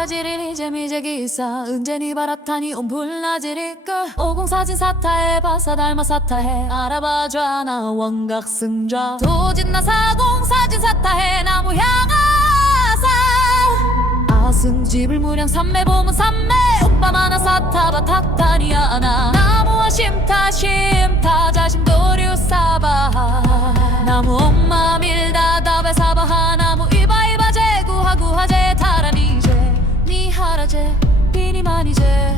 바라지리 이제 미제기사 은제니 바라타니 온불나지리까 오공사진 사타해 바사 닮아 사타해 알아봐줘 나 원각승좌 도진나 사공사진 사타해 나무 향아사 아승집을 무량 삼매보문 삼매 오빠 많아 사타바 탁다니야 나 나무와 심타 심타 자심 도류 사바 나무 엄마 밀다 답에 사바하 나무 이바이바 제구하 구하제 타라니제 니하라제 비니마니제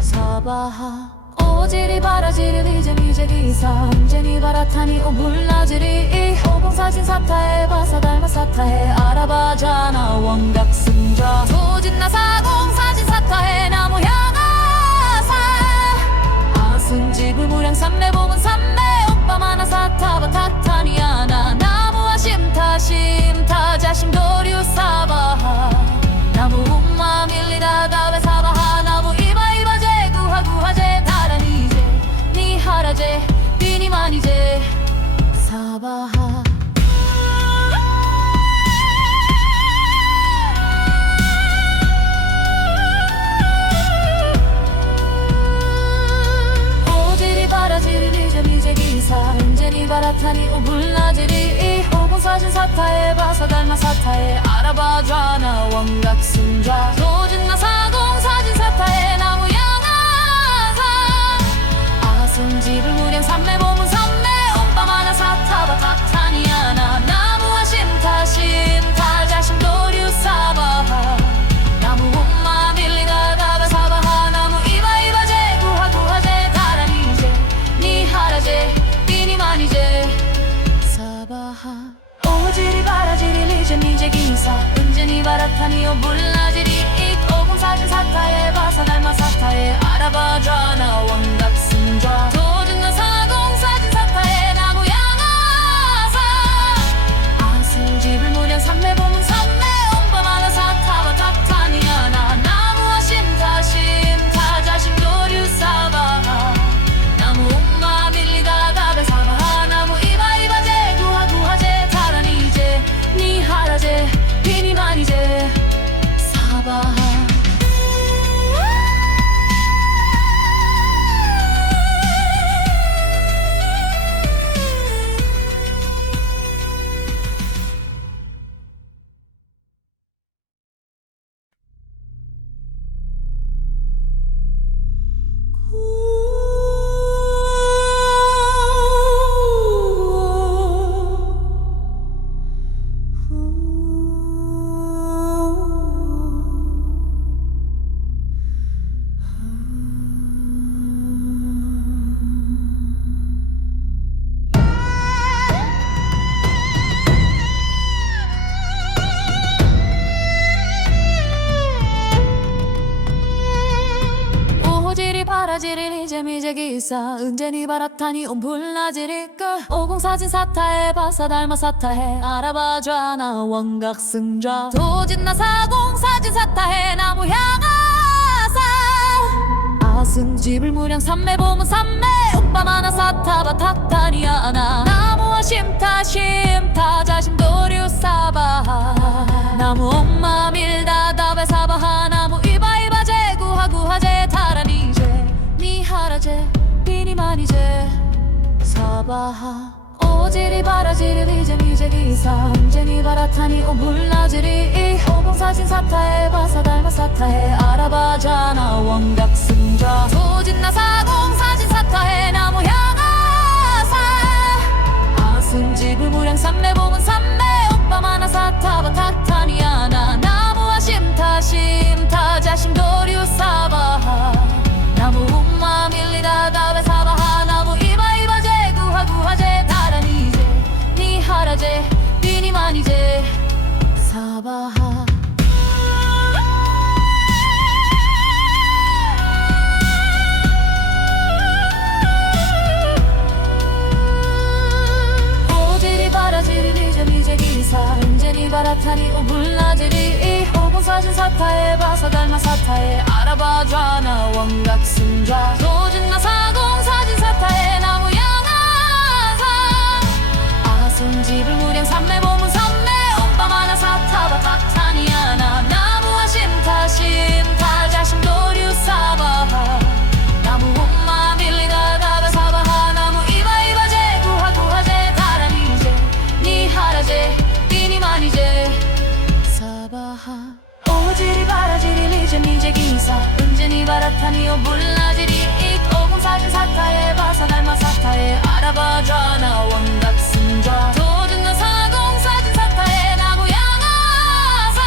사바하 오지리 바라지리 이제 미제기사 제니 바라타니 오불나지리 오공사진 사타해 바사 닮아 사타해 알아봐잖아 원각승좌 도진나 사공사진 사타해 나무 향아사 아승집을 무량 삼매보문 삼매 오빠 많아 사타바 탁타니야 나 나무와 심타 심타 자심 도류 사바하 나무 um마 밀리다 답에 사바하 나무 이바이바 제구하 구하제 타라니제 니하라제 비니마니제 사바하 오지리 바라지리 이제 미제기사 은제니 바라타니 오불나지리 오공사진 사타해 바사 닮아 사타해 알아봐줘 나 원각승좌 도진나 사공사진 사타해 나무 양아사 아승집을 무량 삼매보문 삼매 오빠 많아 사타바 탁타니야 나 나무와 심타 심타 자심 도류 사바하 나무 엄마 밀리다 가바 사바하 나무 이바이바 제구하 구하제 타라니제 니하라제 비니마니제 사바하 오지리 바라지리 이제 미제기사 은제니 바라타니 오불나지리 오공사진 사타해 바사 닮아 사타해 알아봐줘 나 원각승좌 도진나 사공사진 사타해 나무 양아사 아승집을 무량 삼매보문 삼매 오빠 많아 사타바 탁타니야 나 나무와 심타 심타 자심 도류 사바하 나무 엄마 밀리다 답에 사바하 나무 이바이바 제구하 구하제 타라니제 니하라제 비니마니제 사바하 오지리 바라지리 이제 미제기사 은제니 바라타니 온불나지리까 오공사진 사타해 바사 닮아 사타해 알아봐줘 나 원각승좌 도진나 사공사진 사타해 나무 향아사 아승집을 무량 삼매보문 삼매 오빠 많아 사타바 탁타니야 나 나무와 심타 심타 자심 도류 사바하 나무 엄마 밀다 답에 사바하 나무 이바이바 제구하 구하제 타라니제 니하라제 비니마니제 사바하 오지리 바라지리 이제 미제기사 은제니 바라타니 오불나지리 오공사진 사타해 바사 닮아 사타해 알아봐줘 나 원각승좌 도진나 사공사진 사타해 나무 향아사 아승집을 무량 삼매보문 삼매 오빠 많아 사타바 탁타니야 나 나무와 심타 심타 자심 도류 사바하 나무 엄마 밀리다 답에 사바하 나무 이바이바 제구하 구하제 타라니제 니하라제 비니마니제 사바하 오지리 바라지리 이제 미제기사 은제니 바라타니 오불나지리 오공사진 사타해 바사 닮아 사타해 알아봐줘 나 원각승좌 도진나 사공사진 사타해 나무 양아사 아승집을 무량 삼매보문 삼매 오빠 많아 사타바 탁타니야 나 나무와 심타 오지리 바라지리 리제 미제 기사 은진이 바라타니 오불라지리 잇 오공 사진 사타에 바사 닮아 사타에 알아봐줘나 원각 승좌 도준나 사공 사진 사타에 나무 양아사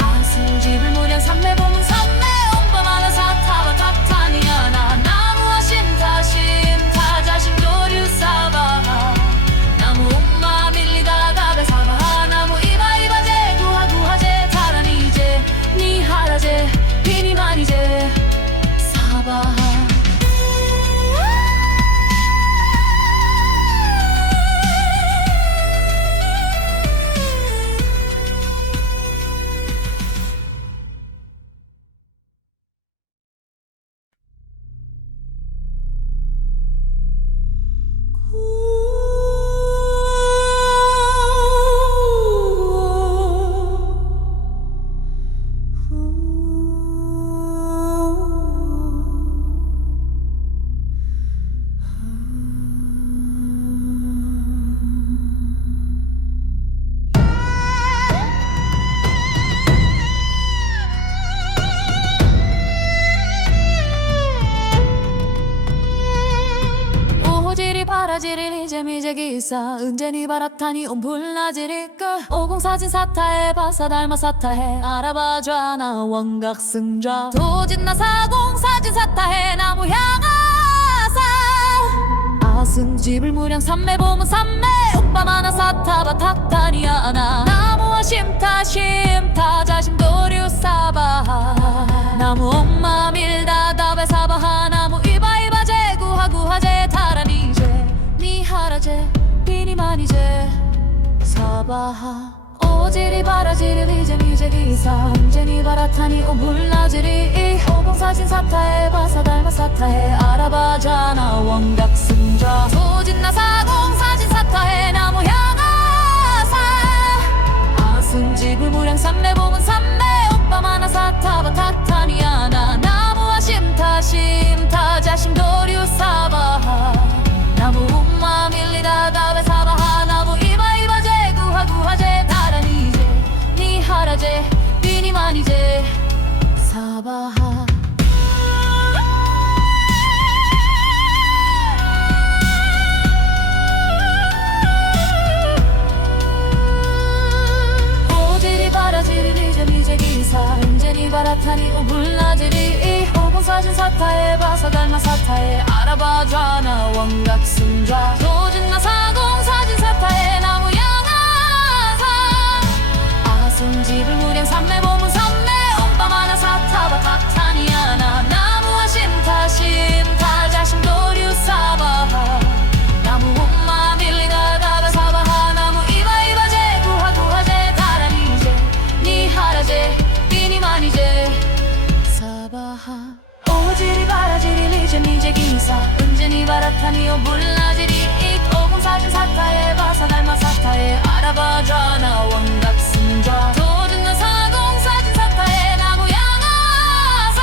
아수집을 무량 삼매 보문 삼매 온밤하나 사타와 탑타니야 나 나무와 심타 심타 자신 도류 사바하 나무 엄마 밀리다가 배사바하 나무 이바이바 제 구하 구하제 타라니제 니 하라제 비니만이제 사바하 오지리 바라지리 리제 미제 기사 은진이 바라타니 온불나지리 끝 오공 사진 사타에 바사 닮아 사타해 알아봐줘나 원각 승좌 도진나 사공 사진 사타해 나무 향아사 아승집을 무량 삼매 보문 삼매 오빠마나 사타바 탁타니야 나 나무와 심타 심타 자신 도류 사바하 나무 엄마 밀다 다베 사바하 나무 이바이바 제 구하 구하제 타라니제 니 하라제 비니만이제 사바하 오지리 바라지리 리제 미제 기사 은진이 바라타니 오불라지리 오공 사진 사타에 바사 닮아 사타해 알아봐줘나 원각 승좌 도진나 사공 사진 사타해 나무 향아사 아승집을 무량 삼매 보문 삼매 오빠마나 사타바 탁타니야 나 나무와 심타 심타 자신 도류 사바하 나무 엄마 밀리다 다베 사바하 나무 이바이바 제 구하 구하제 타라니제 니 하라제 비니만이제 사바하 오지리 바라지리 리제 미제 기사 은진이 바라타니 오불라지리 오공 사진 사타에 바사 닮아 사타에 알아봐줘나 원각 승좌 도진나 사공 사진 사타에 나무 양아사 아승집을 무량 삼매 보문 삼매 온밤하나 사타바 탁타니야 나 나무와 심타 심타 자신 도류 사바하 나무 엄마 밀리다 다바 사바하 나무 이바이바 제 구하 구하제 타라니제 니 하라제 비니만이제 사바하 오지리 바라지리 리제 미제 기사 은진이 바라타니 오불라지리 잇 오공 사진 사타에 바사 닮아 사타에 알아봐줘나 원각 승좌 도준나 사공 사진 사타에 나무 양아사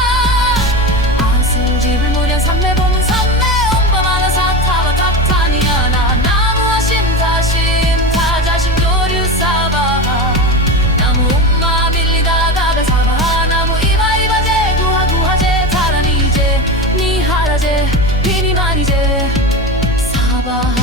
아승집을 무량 삼매 보문 삼매 온밤하나 사타바 탁타니야 나 나무와 심타 심타 자신 도류 사바하 나무 엄마 밀리다 다베 사바하 나무 이바이바 제 구하 구하제 타라니제 니 하라제 비니만이제 사바하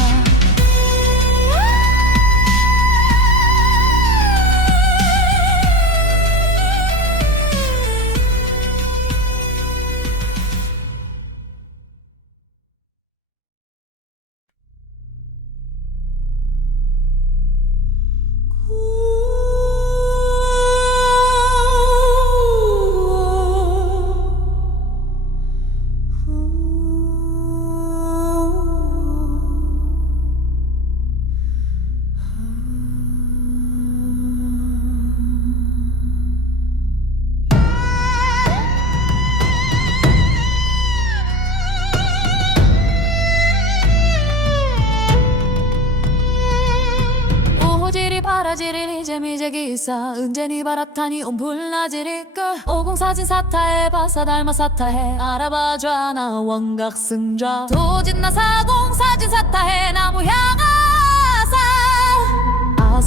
바라지리 이제 미제 기사 은진이 바라타니 온불나지리 끝 오공 사진 사타에 바사 닮아 사타해 알아봐줘나 원각 승좌 도진나 사공 사진 사타해 나무 향아사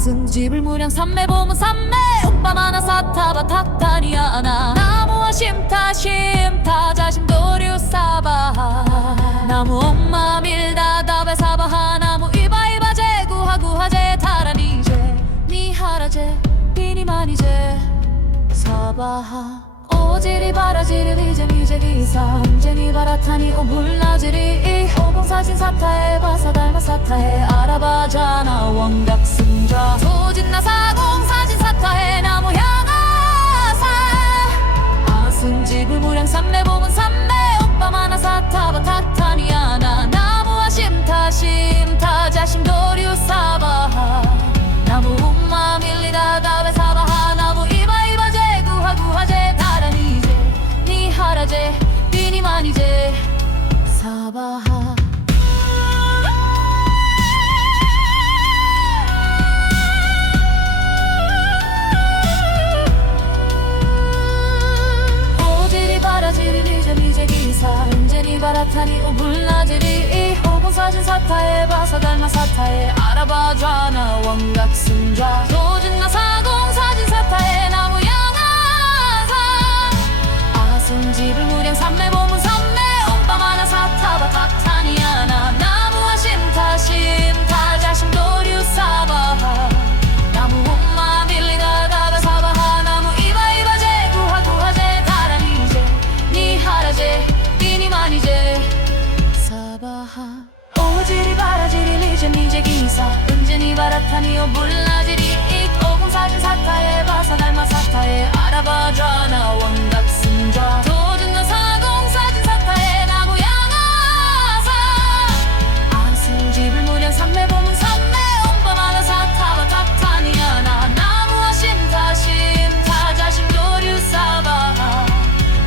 아승집을 무량 삼매 보문 삼매 오빠 마나 사타바 탁타니아 나 나무와 심타 심타 자심 도류 사바 나무 엄마 밀다 다베 사바하 나무 이바이바 제구하 구하제 타라니제 니하라제 비니마니제 사바하 오지리 바라지리 리제 미제 기사 제니 바라타니 오불라지리 오공사진 사타에 바사 닮아 사타에 알아봐자나 원각승자 소진나 사공사진 사타에 나무 향아사 아승집을 무량 삼매 보문 삼매 오빠 마나 사타바 탁타니아 나 나무와 심타 심타 자심 도류 사바하 나무 um마 밀리다 다베 사바하 나무 이바이바 제구하 구하제 타라니제 니하라제 비니마니제 사바하 오지리 바라지리 리제 미제 기사 은제니 바라타니 오불라지리 오공사진 사타에 바사 닮아 사타에 알아봐자나 원각승자 소진나 사공사진 사타에 나무 양아사 아승집을 무량 삼매 보문 삼매 오빠 마나 사타바 탁타니아 나 나무와 심타 심타 자심 도류 사바하 나무 엄마 밀리다 다베 사바하 나무 이바이바 제구하 구하제 타라니제 니하라제 비니마니제 사바하 오지리 바라지리 리제 미제 기사 은제니 바라타니 오불라지리 오공사진 사타에 바사 닮아 사타에 알아봐자나 원각승자 도진나 사공사진 사타에 나무 양아사 아승집을 무량 삼매 보문 삼매 오빠 마나 사타바 탁타니아 나 나무와 심타 심타 자심 도류 사바하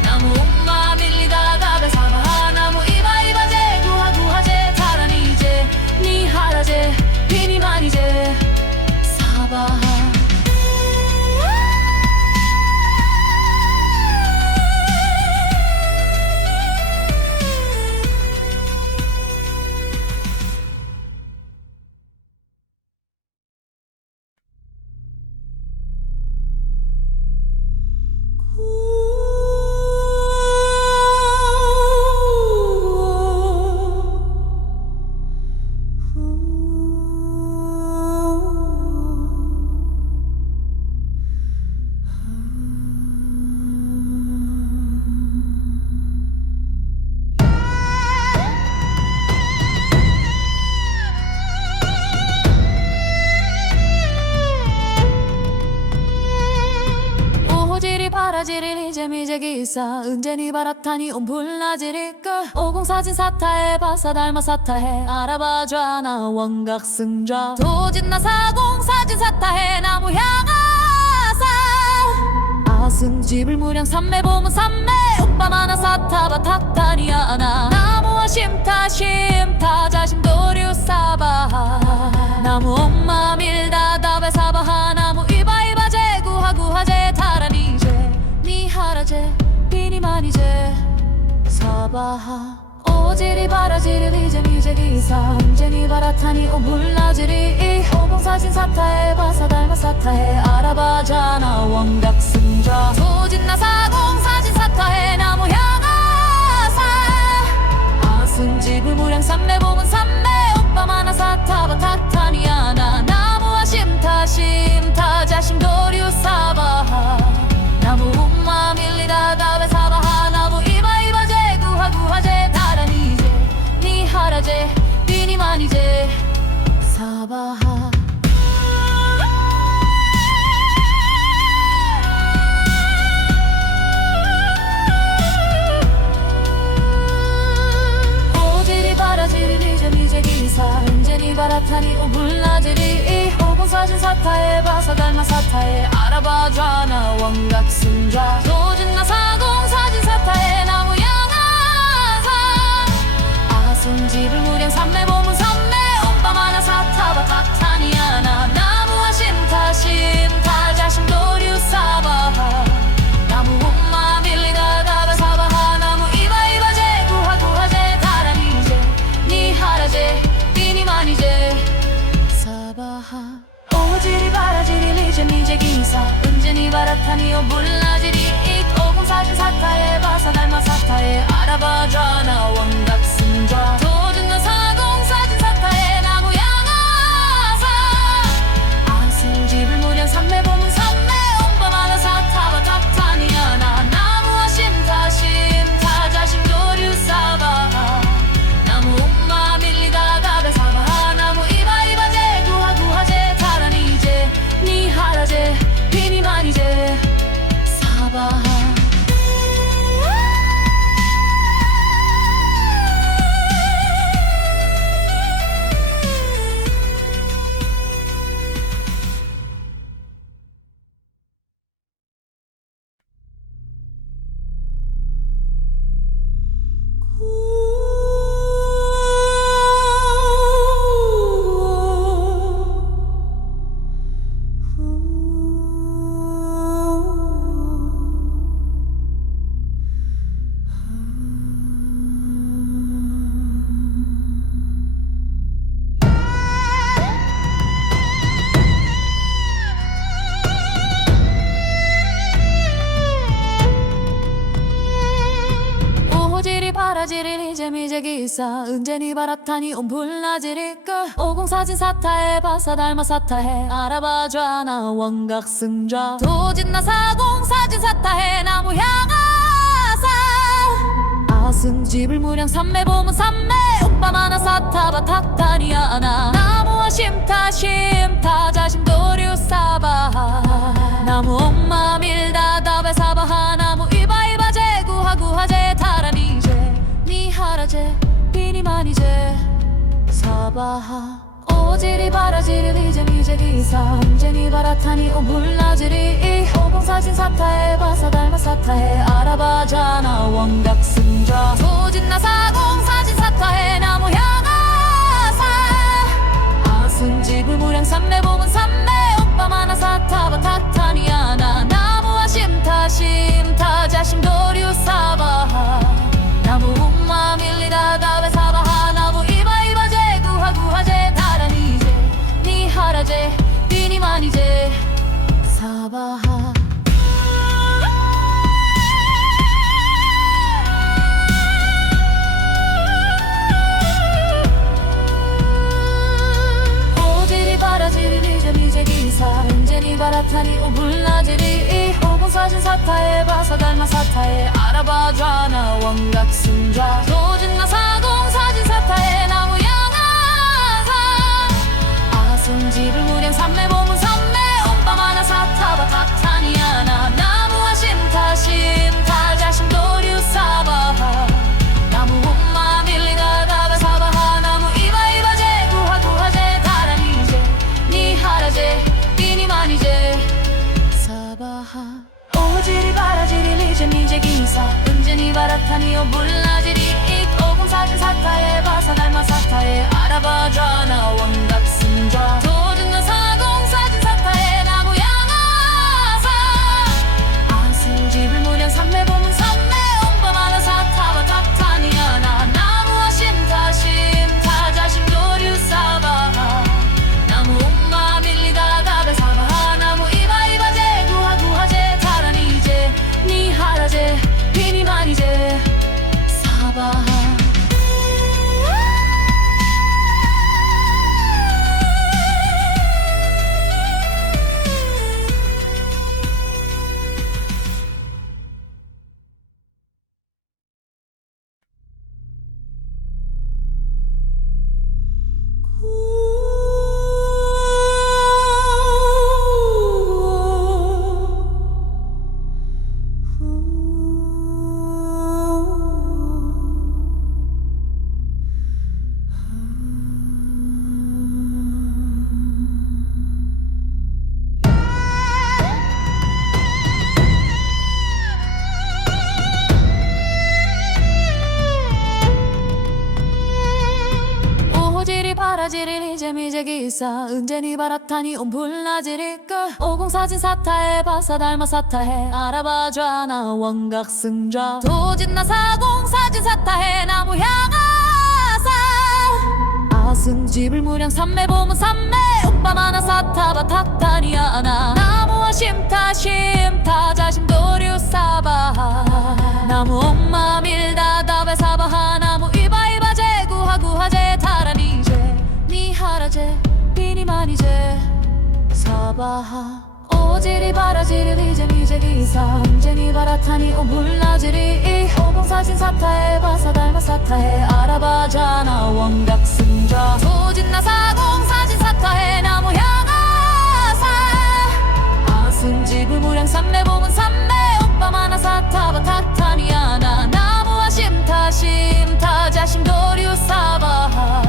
나무 엄마 밀리다 다베 사바하 나무 이바이바 제구하 구하제 타라니제 니하라제 비니마니제 사바하 오지리 바라지리 리제 미제 기사 은제니 바라타니 온불라지리 끝 오공사진 사타에 바사 닮아 사타에 알아봐자나 원각승자 도진나 사공사진 사타에 나무 향아사 아승집을 무량 삼매 보문 삼매 오빠 마나 사타바 탁타니아 나 나무와 심타 심타 자심 도류 사바하 나무 엄마 밀다 다베 사바하 나무 이바이바 제구하 구하제 타라니제 니하라제 비니마니제 사바하 오지리 바라지리 리제 미제 기사 은제니 바라타니 오불라지리 오공사진 사타에 바사 닮아 사타에 알아봐자나 원각승자 소진나 사공사진 사타에 나무 향아사 아승집을 무량 삼매 보문 삼매 오빠 마나 사타바 탁타니아 나 나무와 심타 심타 자심 도류 사바하 나무 엄마 밀리다 다베 사바하 나무 이바이바 제구하 구하제 타라니제 니하라제 비니마니제 사바하 오지리 바라지리 리제 미제 기사 은제니 바라타니 오불라지리 오공사진 사타에 바사 닮아 사타에 알아봐자나 원각승자 소진나 사공사진 사타에 나무 양아사 아승집을 무량 삼매 보문 삼매 오빠 마나 사타바 탁타니아 나 나무와 심타 심타 자심 도류 사바하 나무 엄마 밀리다 다베 사바하 나무 이바이바 제구하 구하제 타라니제 니하라제 비니마니제 사바하 오지리 바라타니오 물라지리 오공 사진 사타에 바사 닮아 사타에 알아봐줘나 원각 승좌 도진나 사공 사진 사타에 나무 양아사 아승집을 무량 삼매 보문 삼매 온밤하나 사타바 탁타니아나 나무와 심타 심타 자심 도류 사바 나무 엄마 밀리다 가베 사바 나무 이바 이바 제 구하 구하 제 타라니 제 니하라 제 비니마니 제 사바 바라지리 이제미제 기사 은제니 바라타니 온불나지리 끄 오공 사진 사타에 바사 닮아 사타해 알아봐줘나 원각 승좌 도진나 사공 사진 사타해 나무 향아사 아승집을 무량 삼매 보문 삼매 오빠마나 사타바 탁타니아나 나무와 심타 심타 자심 도류 사바 나무 엄마 밀다 답에 사바하 나무 이바이바 제 구하 구하 제 타라니 하라제 비니마니제 사바하 오지리 바라지리 이제미제 기사 은제니 바라타니 오물라지리 오공 사진 사타에 바사 닮아 사타해 알아봐줘나 원각 승좌 도진나 사공 사진 사타해 나무 향아사 아승집을 무량 삼매 보문 삼매 오빠마나 사타바 탁타니아나 나무와 심타 심타 자심 도류 사바하 나무 엄마 밀리다 답에 사바하 나무 이바 이바 제 구하 구하 제 타라니 제 니하라 제 비니마니 제 사바하 오지리 바라지리 니제미제 기사 은제니 바라타니 오불나지리 오공 사진 사타에 바사 닮아 사타에 알아봐줘나 원각 승좌 도진나 사공 사진 사타에 나무 양아사 아승집을 무량 삼매 보문 삼매 온밤하나 사타바 탁타니아나 나무와 심타 심타 자심 도류 사바하 나무 엄마 밀리다 답에 사바하 나무 이바 이바 제 구하 구하 제 타라니 제 니하라 제 비니마니 제 사바하 오지리 바라지리 리제미제 기사 은제니 바라타니오 물라지리 오공 사진 사타에 바사 닮아 사타에 알아봐줘나 원각 승좌 도진나 사공 사진 사타에 나무 양아사 아승집을 무량 삼매 보문 삼매 온밤하나 사타바 탁타니아나 나무와 심타 심타 자심 도류 사바하 나무 엄마 밀리다 답에 사바하 나무 이바 이바 제 구하 구하 제 타라니 제 니하라 제 비니마니 제 사바하 바라지리 이제미제 기사 은제니 바라타니 온불나지리 끄 오공 사진 사타에 바사 닮아 사타해 알아봐줘나 원각 승좌 도진나 사공 사진 사타해 나무 향아사 아승집을 무량 삼매 보문 삼매 오빠마나 사타바 탁타니아나 나무와 심타 심타 사바하 오지리 바라지리 리제미제 기사 은제니 바라타니 오물라지리 오공사진 사타에 바사 달마 사타에 아라바자나 원각승자 소진나 사공사진 사타에 나무 향아사 아승지불 무량 삼매봉은 삼매 오빠 마나 사타바 타타니아나 나무와 심타 심타 자심 도류 사바하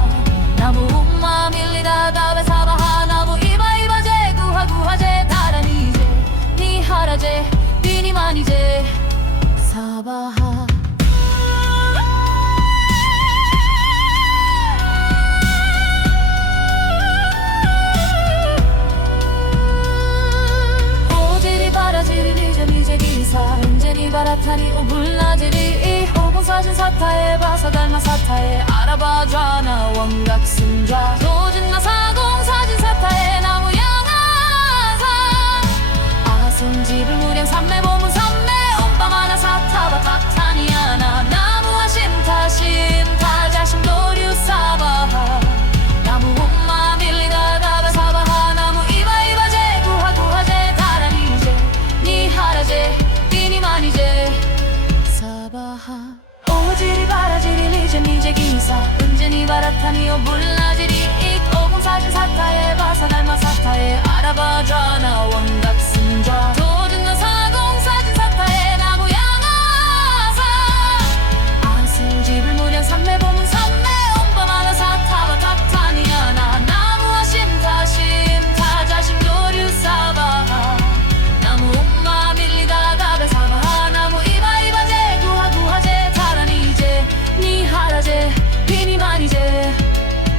나무 um마 밀리다 다베 사바하 나무 이바 이바 제 구하 구하 제 다라니 제 니하라 제 비니마니 제 사바하 오지리 바라지리 리제미제 기사 은제니 바라타니 오불라지리 오공사진 사타에 바사 달마 사타에 아라바자나 원각승자 소진나 사공사진 사타에 나무 양아사 아승지불 무량 삼매보문 삼매 온방하나 사타바 탁타니아나 나무와 심타 심타 자심 도류 사바하 나무 um마 밀리다 다바 사바하 나무 이바 이바 제 구하 구하 제 다라니 제 니하라 제 비니마니 제 사바하 오지리 바라지리 리제미제 기사 은제니 바라타니 오불라지리 오공사진 사타에 바사 달마 사타에 아라바자나 원각승자 소진나 사공사진 사타에 나무 양아사 아승지불 무량 삼매보문 삼매 온밤하나 사타바 탁타니아나 나무와 심타 심타 자심 도류 사바하 나무 um마 밀리다 다베 사바하 나무 이바 이바 제 구하 구하 제 다라니 제 니하라 제 비니마니 제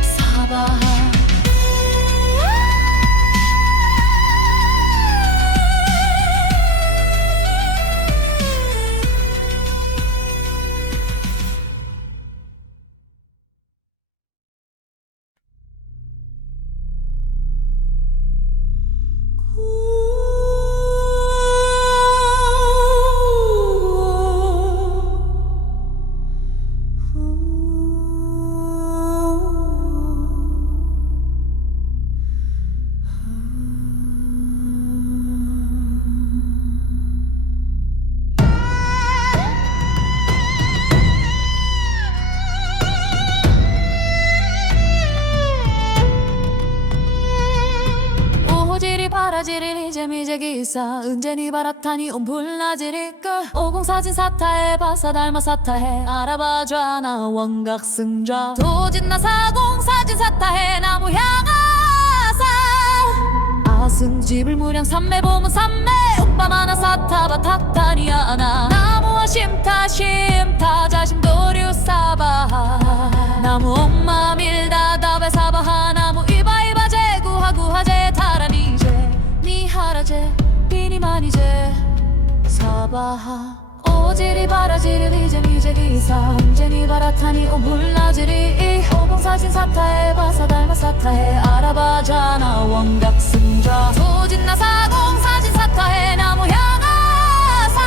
사바하 오지리 바라지리 리제미제 기사 은제니 바라타니 온불라지리 끝 오공사진 사타에 바사 달마 사타에 아라바자나 원각승자 소진나 사공사진 사타에 나무 향아사 아승지불 무량 삼매보문 삼매 오빠마나 사타바 탁타니아나 나무와 심타 심타 자심 도류 사바하 나무 um마 밀다 다베 사바하 나무 이바 이바 제 구하 구하 제 다라니 제 니하라 제 비니마니 제 사바하 오지리 바라지리 리제미제 기사 은제니 바라타니 오불라지리 오공사진 사타에 바사 달마 사타에 아라바자나 원각승자 소진나 사공사진 사타에 나무 향아사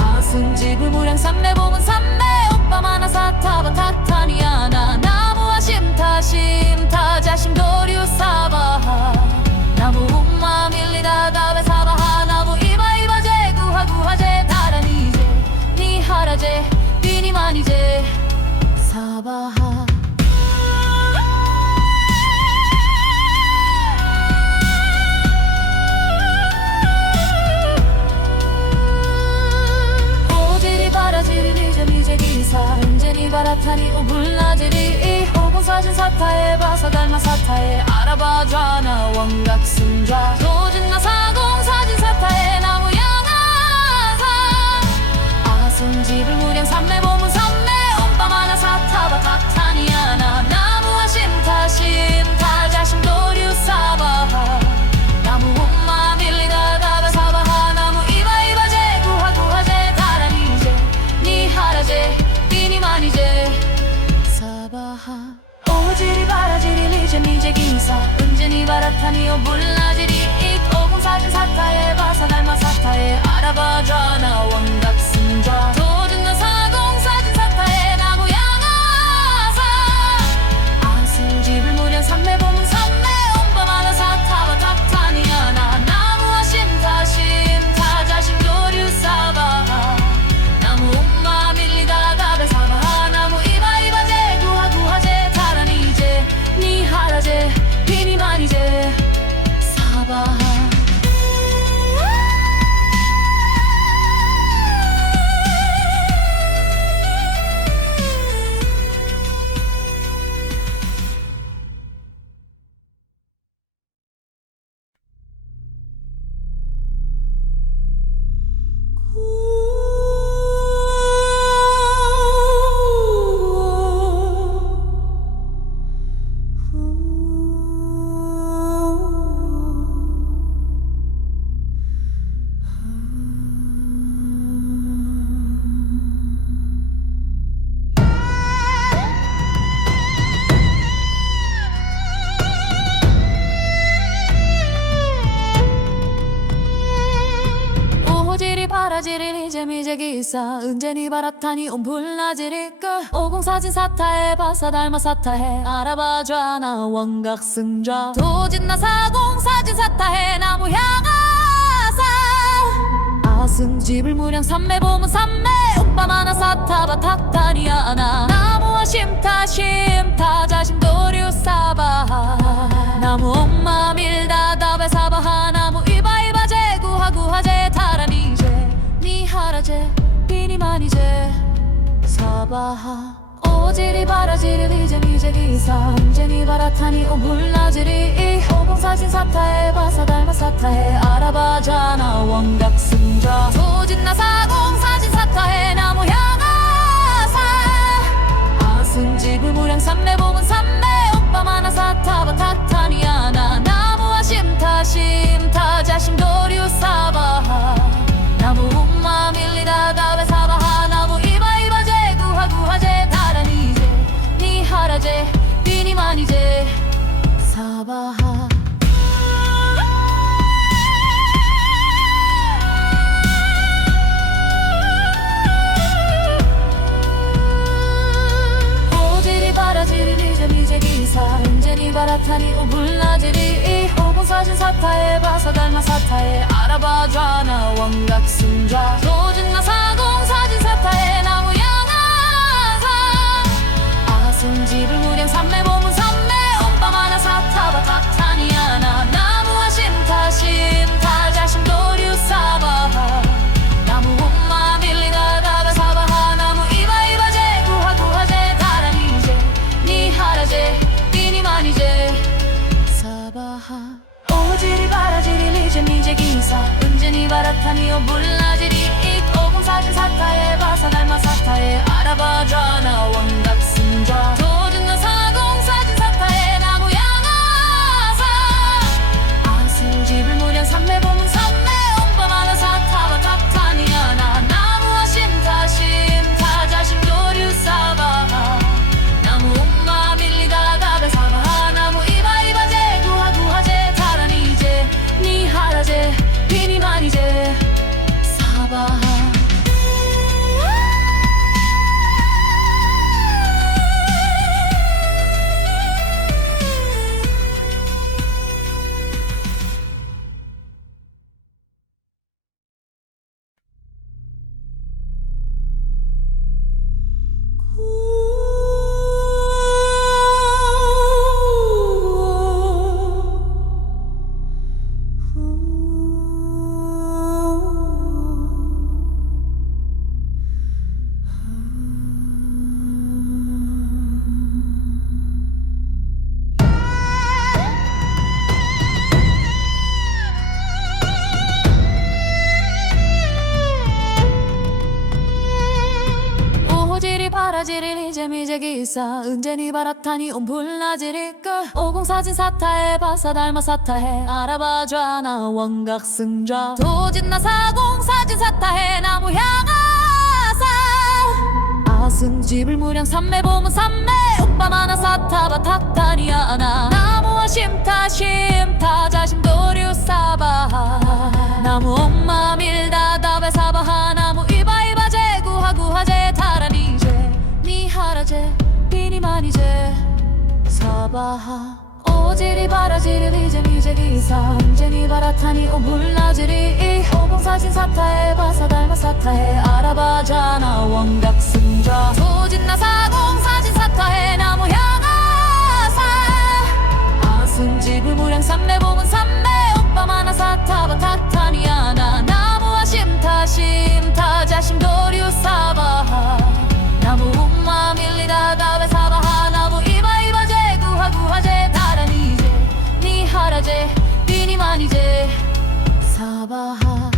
아승지불 무량 삼매보문 삼매 오빠마나 사타바 탁타니아나 나무와 심타 심타 자심 도류 사바하 나무 um마 밀리다 다베 사바하 나무 이바 이바 제 구하 구하 제 다라니 제 니하라 제 비니마니 제 사바하 오지리 바라지리 리제미제 기사 은제니 바라타니 오불라지리 오공사진 사타에 바사 달마 사타에 아라바자나 원각승자 소진나 사공사진 사타에 나무 양아사 아승지불 무량 삼매보문 삼매 온밤하나 사타바 탁타니아나 나무와 심타 심타 자심 도류 사바하 나무 um마 밀리다 다베 사바하 나무 이바 이바 제 구하 구하 제 다라니 제 니하라 제 비니마니 제 사바하 오지리 바라지리 리제미제 기사 은제니 바라타니 오불라지리 오공사진 사타에 바사 달마 사타에 아라바자나 원각승자 소진나 사공사진 사타에 나무 양아사 아승지불 무량 삼매보문 삼매 온밤하나 사타바 탁타니 바라지리 재미제기사 은제니 바라타니 온불나지리 끝 오공사진 사타해 바사 닮아 사타해 알아봐줘나 원각승좌 도진나 사공사진 사타해 나무 향아사 아승집을 무량 삼매보문 삼매 오빠 많아 사타바 탁타니야 나 나무와 심타 심타 자신 도류 사바 나무 엄마 밀다 답에 사바하 나무 이바이바 제구하 구하제 타라니제 니하라제 비니마니제 사바하 오지리 바라지리 이제 미제기사 은제니 바라타니 오물나지리 오공사진 사타해 바사 닮아 사타해 알아봐자나 원각승좌 도진나 사공사진 사타해 나무 향아사 아승집을 무량 삼매보문 삼매 오빠 많아 사타바 탁타니야 나 나무와 심타 심타 자신 도류 사바하 나무 um마 밀리다 답에 사바하 나무 이바이바 제구하 구하제 타라니제 니하라제 비니마니제 사바하 오지리 바라지리 니제 미제기사 은제니 바라타니 오불나지리 오공사진 사타해 바사 닮아 사타해 알아봐줘나 원각승좌 도진나 사공사진 사타해 나무 양아사 아승집을 무량 삼매보문 삼매 온밤 하나 사타바 탁타니야 나 나무와 심타 심타 자신 도류 사바하 나무 엄마 밀리다 답에 사바하 나무 이바이바 제구하 구하제 타라니제 니하라제 비니마니제 사바하 오지리 바라지리 리제 미제기사 은제니 바라타니 오불나지리 오공사진 사타해 바사 닮아 사타해 알아봐줘나 원각승좌 도진나 사공사진 사타해 나무 양아사 아승집을 무량 삼매보문 삼매 온밤 하나 사타바 탁타니야 나 나무와 심타 심타 자신 도류 사바하 나무 엄마 밀리다 답에 사바하 나무 이바이바 제구하 구하제 타라니제 니하라제 비니마니제 사바하 오지리 바라지리 이제 미제기사 은제니 바라타니 온불나지리 끝 오공사진 사타해 바사 닮아 사타해 알아봐줘나 원각승좌 도진나 사공사진 사타해 나무 향아사 아승집을 무량 삼매보문 삼매 오빠 많아 사타바 탁타니야 나 나무와 심타 심타 자신 도류 사바하 나무 엄마 밀다 답에 사바하 나무 이바이바 제구하 구하제 타라니제 니하라제 비니마니제 사바하 오지리 바라지리 이제 미제기사 은제니 바라타니 오물나지리 오공사진 사타해 바사 닮아 사타해 알아봐자나 원각승좌 도진나 사공사진 사타해 나무 향아사 아승집을 무량 삼매보문 삼매 오빠 많아 사타바 탁타니야 나 나무와 심타 심타 자신 도류 사바하 나무 엄마 밀리다 답에 사바하 나무 이바이바 제구하 구하제 타라니제 니하라제 비니마니제 사바하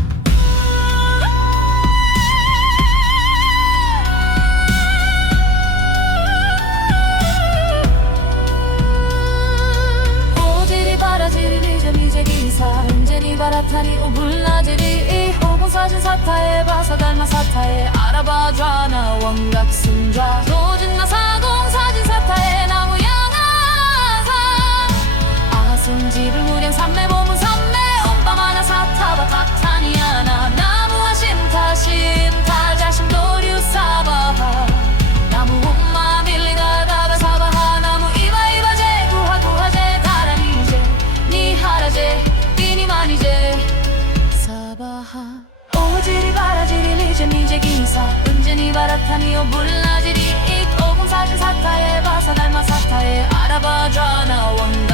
오지리 바라지리 이제 미제기사 은제니 바라타니 오불나지리 오공사진 사타해 바사 닮아 사타해 알아봐줘나 원각승좌 도진나 사공사진 사타해 나무 양아사 아승집을 무량 삼매보문 삼매 온밤 하나 사타바 탁타니야 나 나무와 심타 미사 은진이 바라타니오 불나지리 잇 오금 사진 사타에 바사 닮아 사타에 알아봐줘 나 원